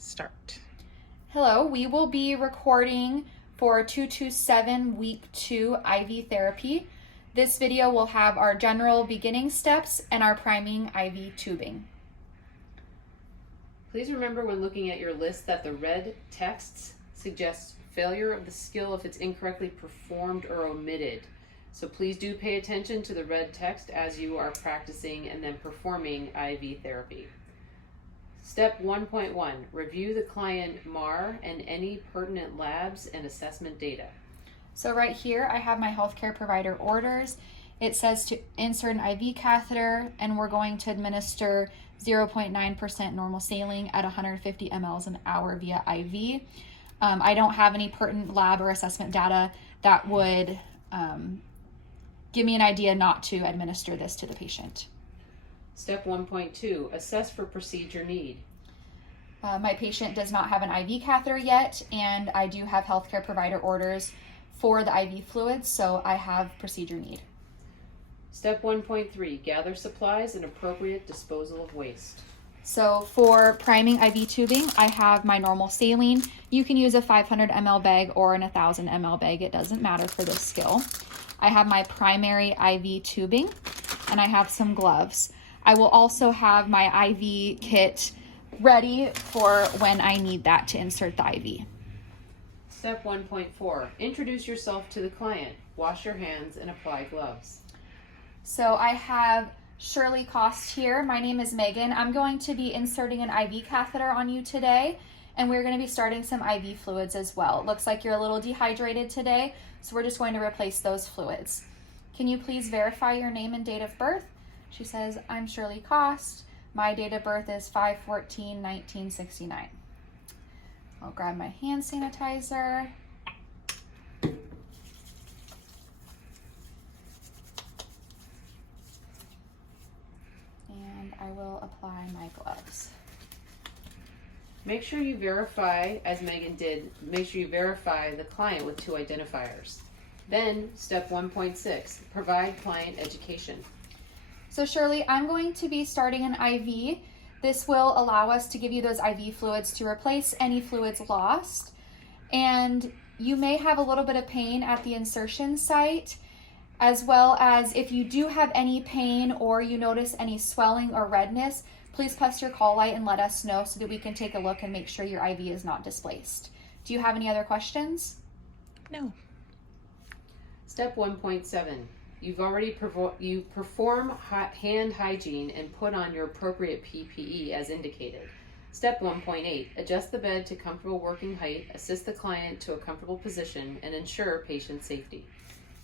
Start. Hello, we will be recording for 227 week 2 IV therapy. This video will have our general beginning steps and our priming IV tubing. Please remember when looking at your list that the red texts suggest failure of the skill if it's incorrectly performed or omitted. So please do pay attention to the red text as you are practicing and then performing IV therapy. Step 1.1, review the client MAR and any pertinent labs and assessment data. So right here I have my healthcare provider orders. It says to insert an IV catheter and we're going to administer 0.9% normal saline at 150 mLs an hour via IV. I don't have any pertinent lab or assessment data that would give me an idea not to administer this to the patient. Step 1.2, assess for procedure need. My patient does not have an IV catheter yet, and I do have healthcare provider orders for the IV fluids, so I have procedure need. Step 1.3, gather supplies and appropriate disposal of waste. So for priming IV tubing, I have my normal saline. You can use a 500 ml bag or an 1000 ml bag. It doesn't matter for this skill. I have my primary IV tubing, and I have some gloves. I will also have my IV kit ready for when I need that to insert the IV. Step 1.4, introduce yourself to the client. Wash your hands and apply gloves. So I have Shirley Cost here. My name is Megan. I'm going to be inserting an IV catheter on you today, and we're going to be starting some IV fluids as well. It looks like you're a little dehydrated today, so we're just going to replace those fluids. Can you please verify your name and date of birth? She says, I'm Shirley Cost. My date of birth is 5/14/1969. I'll grab my hand sanitizer. And I will apply my gloves. Make sure you verify, as Megan did, make sure you verify the client with 2 identifiers. Then, step 1.6, provide client education. So Shirley, I'm going to be starting an IV. This will allow us to give you those IV fluids to replace any fluids lost. And you may have a little bit of pain at the insertion site, as well as if you do have any pain or you notice any swelling or redness, please press your call light and let us know so that we can take a look and make sure your IV is not displaced. Do you have any other questions? No. Step 1.7, you perform hand hygiene and put on your appropriate PPE as indicated. Step 1.8, adjust the bed to comfortable working height, assist the client to a comfortable position, and ensure patient safety.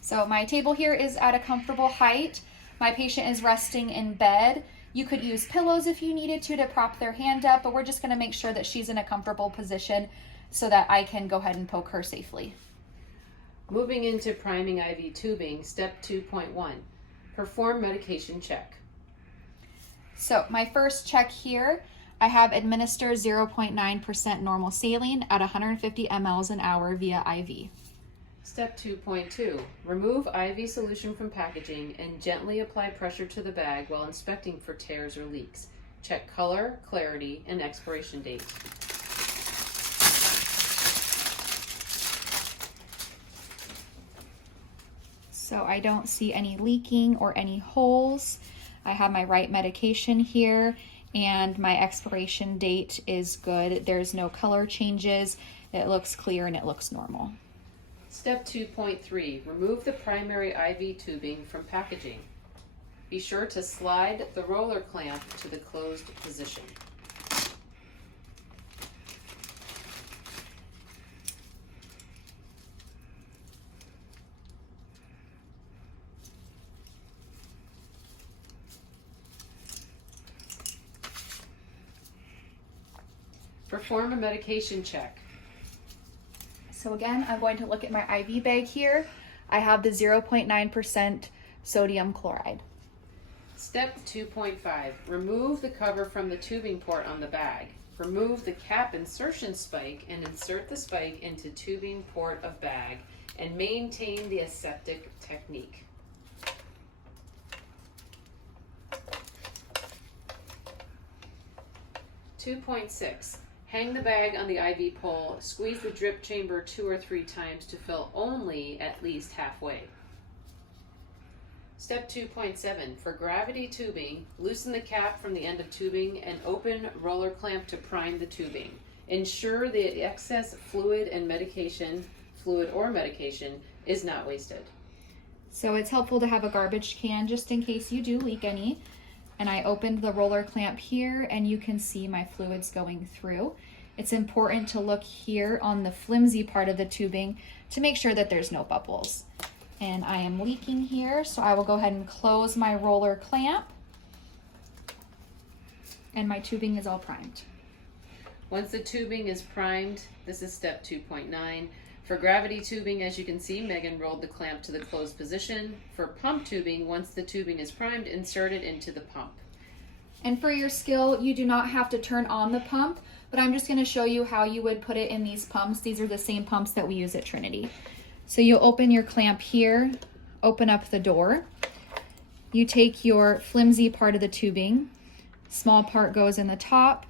So my table here is at a comfortable height. My patient is resting in bed. You could use pillows if you needed to prop their hand up, but we're just going to make sure that she's in a comfortable position so that I can go ahead and poke her safely. Moving into priming IV tubing, step 2.1, perform medication check. So my first check here, I have administer 0.9% normal saline at 150 mLs an hour via IV. Step 2.2, remove IV solution from packaging and gently apply pressure to the bag while inspecting for tears or leaks. Check color, clarity, and expiration date. So I don't see any leaking or any holes. I have my right medication here and my expiration date is good. There's no color changes. It looks clear and it looks normal. Step 2.3, remove the primary IV tubing from packaging. Be sure to slide the roller clamp to the closed position. Perform a medication check. So again, I'm going to look at my IV bag here. I have the 0.9% sodium chloride. Step 2.5, remove the cover from the tubing port on the bag. Remove the cap insertion spike and insert the spike into tubing port of bag and maintain the aseptic technique. 2.6, Hang the bag on the IV pole. Squeeze the drip chamber 2 or 3 times to fill only at least halfway. Step 2.7. For gravity tubing, loosen the cap from the end of tubing and open roller clamp to prime the tubing. Ensure the excess fluid or medication is not wasted. So it's helpful to have a garbage can just in case you do leak any. And I opened the roller clamp here and you can see my fluids going through. It's important to look here on the flimsy part of the tubing to make sure that there's no bubbles. And I am leaking here, so I will go ahead and close my roller clamp. And my tubing is all primed. Once the tubing is primed, this is step 2.9. For gravity tubing, as you can see, Megan rolled the clamp to the closed position. For pump tubing, once the tubing is primed, insert it into the pump. And for your skill, you do not have to turn on the pump, but I'm just going to show you how you would put it in these pumps. These are the same pumps that we use at Trinity. So you open your clamp here, open up the door. You take your flimsy part of the tubing, small part goes in the top.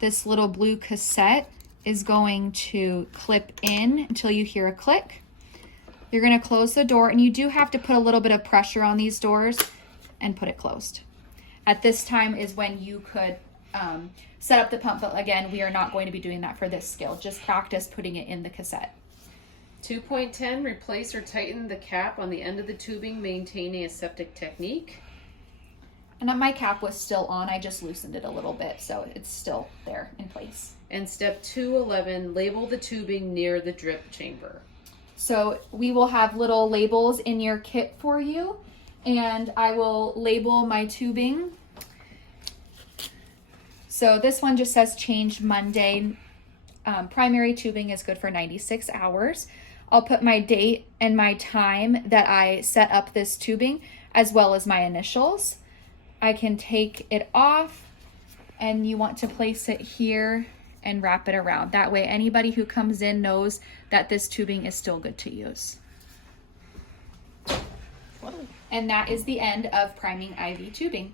This little blue cassette is going to clip in until you hear a click. You're going to close the door, and you do have to put a little bit of pressure on these doors and put it closed. At this time is when you could set up the pump, but again, we are not going to be doing that for this skill. Just practice putting it in the cassette. 2.10, replace or tighten the cap on the end of the tubing, maintaining aseptic technique. And then my cap was still on, I just loosened it a little bit, so it's still there in place. And step 2.11, label the tubing near the drip chamber. So we will have little labels in your kit for you, and I will label my tubing. So this one just says change Monday. Primary tubing is good for 96 hours. I'll put my date and my time that I set up this tubing, as well as my initials. I can take it off, and you want to place it here and wrap it around. That way anybody who comes in knows that this tubing is still good to use. And that is the end of priming IV tubing.